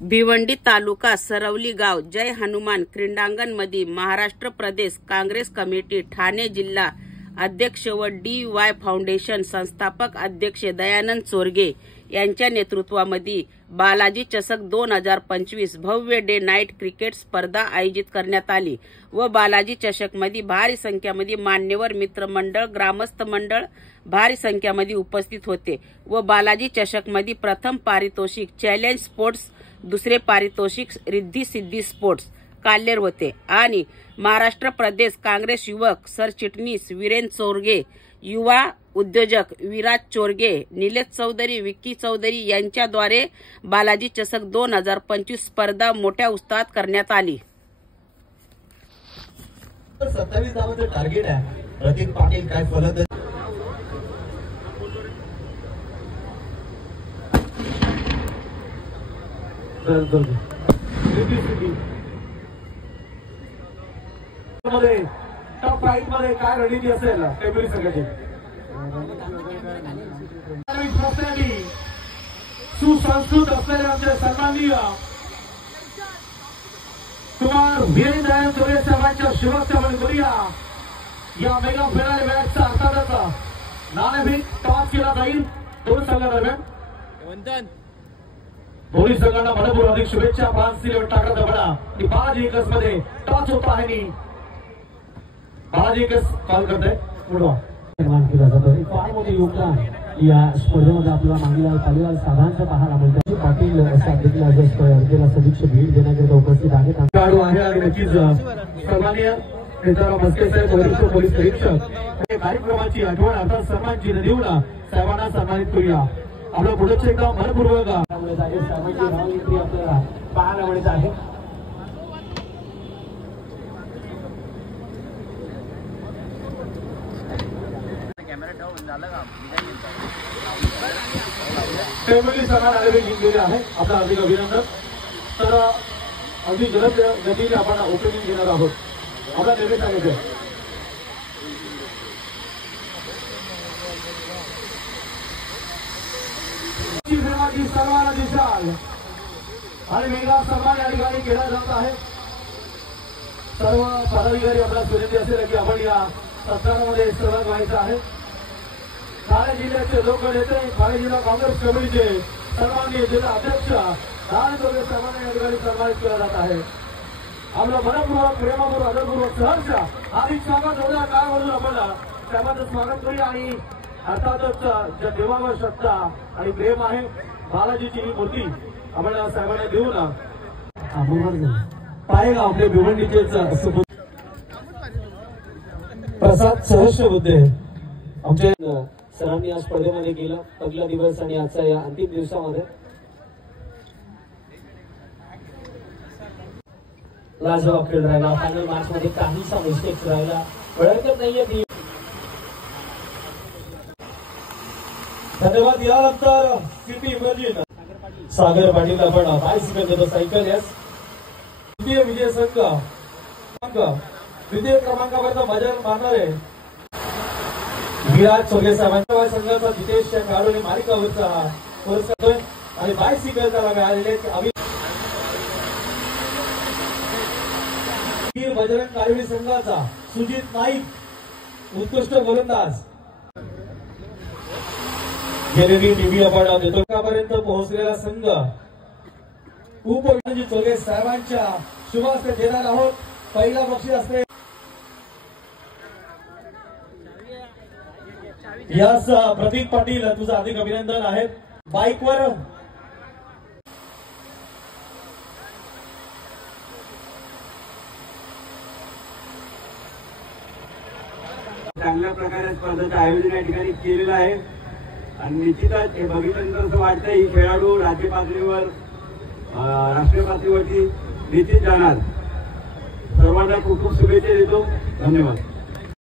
भिवंडी तालुका सरवली गाव जय हनुमान क्रीडांगण मध्ये महाराष्ट्र प्रदेश काँग्रेस कमिटी ठाणे जिल्हा अध्यक्ष व DY फाउंडेशन संस्थापक अध्यक्ष दयानंद चोरगे यांच्या नेतृत्वामध्ये बालाजी चषक 2025 भव्य डे नाईट क्रिकेट स्पर्धा आयोजित करण्यात आली व बालाजी चषक मध्ये भारी संख्येमध्ये मान्यवर मित्रमंडळ ग्रामस्थ मंडळ भारी संख्येमध्ये उपस्थित होते व बालाजी चषक मध्ये प्रथम पारितोषिक चॅलेंज स्पोर्ट्स दुसरे पारितोषिक रिद्धी सिद्धी स्पोर्ट्स काल्हेर होते आणि महाराष्ट्र प्रदेश काँग्रेस युवक सरचिटणीस वीरेंद्र चोरगे युवा उद्योजक विराज चोरगे निलेश चौधरी विक्की चौधरी यांच्याद्वारे बालाजी चषक 2025 स्पर्धा मोठ्या उत्साहात करण्यात आली। 27 धावांचं टार्गेट आहे। प्रतीक पाटील काय फलंदाज मध्ये टॉप फाईट मध्ये काय रणनीती असेल फेब्रुवारी संघाची सुसंस्कृत असलेले आमचे सन्माननीय कुमार वीरेंद्र चोरगे साहेबांच्या शुभेच्छा करूया। या मेगा फेरारी मॅचचा अर्थातच नाणेफेक टॉस केला जाईल दोन संघादरम्यान। दोन्ही संघांना मनपूर्वक अधिक शुभेच्छा। फ्रान्स टाकत बडा बालाजी एकस मध्ये टॉस होता आहे बालाजी एकस कॉल करते पुढे निर्माण केला जातो। फार मोठे योगदान या स्पर्धेमध्ये आपल्याला मागील साधारणचा पाहायला मिळते। पाटील असा देखील स्पर्धेला सदिच्छ भेट देण्याकरिता उपस्थित आहेत। खेळाडू आहे आणि नक्कीच सन्माननीय नेताराम मस्के साहेब वरिष्ठ पोलीस निरीक्षक कार्यक्रमाची आठवण अर्थात सन्मान चिन्ह देऊन साहेबांना सन्मानित करूया। आपलं पुढचं एकदम मनपूर्वक आपल्याला पाहायला मिळत आहे। फॅमिली सगळ्या नागरिक जिंकलेले आहे। आपला अधिक अभिनंदन। तर अगदी जलद गतीने आपण ओपनिंग घेणार आहोत। आपला निर्णय सांगायचं सन्मान दिशाल आणि वेगळा सन्मान या ठिकाणी केला जात आहे। सर्व पदाधिकारी आपला विनंती असेल की आपण या सत्कारामध्ये सहभाग व्हायचा आहे। ठाणे जिल्ह्याचे लोकनेते ठाणे जिल्हा काँग्रेस कमिटीचे सन्माननीय जिल्हा अध्यक्ष दयानंद चोरगे साहेबांना या ठिकाणी सन्मानित केला जात आहे। आपलं मनपूर्वक प्रेमपूर्वक आदरपूर्वक सहर्ष हार्दिक स्वागत होतं। काय म्हणून आपण साहेबांचं स्वागत करूया आणि अर्थातच ज्या देवावर श्रद्धा आणि प्रेम आहे बालाजीची ही मूर्ती आपण साहेबांना देऊन पाहिजे आपले भिवंडीचे प्रसाद सहर्ष बुद्धे आमचे सरांनी या स्पर्धेमध्ये गेलं पहिला दिवस आणि आजचा या अंतिम दिवसामध्ये लाजवाब खेळ राहिला। फायनल मॅच मध्ये काहीसा मिस्टेक्स राहिला हरकत नाहीये। धन्यवाद। यानंतर किती इमर्जिन सागर पाटील आपण बायसिकल देतो सायकल यस द्वितीय विजय संघ द्वितीय क्रमांकापर्यंत मजा मारणारे विराज चोरगे साहेबांच्या संघाचा जितेश या खेळाडूने मालिकावरचा पुरस्कार आणि बायसिकल त्याला मिळालेले बजरंग काळवडी संघाचा सुजित नाईक उत्कृष्ट गोलंदाज गेलेली टीव्ही आपण देतो पर्यंत पोहोचलेला संघ उपविजयी चोरगे साहेबांच्या शुभास्ते देणार आहोत। पहिला बक्षीस असते यास प्रतीक पाटील तुझं अधिक अभिनंदन आहे। बाईकवर चांगल्या प्रकारे स्पर्धेचं आयोजन या ठिकाणी केलेलं आहे आणि निश्चितच हे बघितल्यानंतर असं वाटतं ही खेळाडू राज्य पातळीवर राष्ट्रीय पातळीवरती निश्चित जाणार। सर्वांना खूप खूप शुभेच्छा देतो। धन्यवाद।